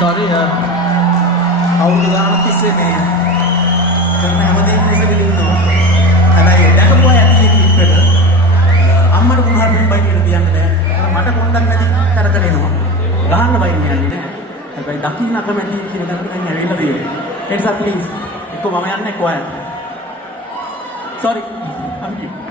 sorry අවුරුදු ගානක් තිස්සේ මේ කරන හැමදේම ඉස්සෙල්ලා ඉන්නවා. හැබැයි දැකපුවා ඇති ක්ලිප් එක අම්මට කුණහරුපෙන් බයි කියලා තියන්න බෑ. මට පොඩ්ඩක් නැති තරකට එනවා. ගහන්න බයි යන්නේ නෑ. හැබැයි දකින්න අකමැති කියන දරකට දැන් ඇවිල්ලා තියෙනවා. ඒ නිසා ප්ලීස් එක්ක මම යන්නේ කොහේ. sorry I'm you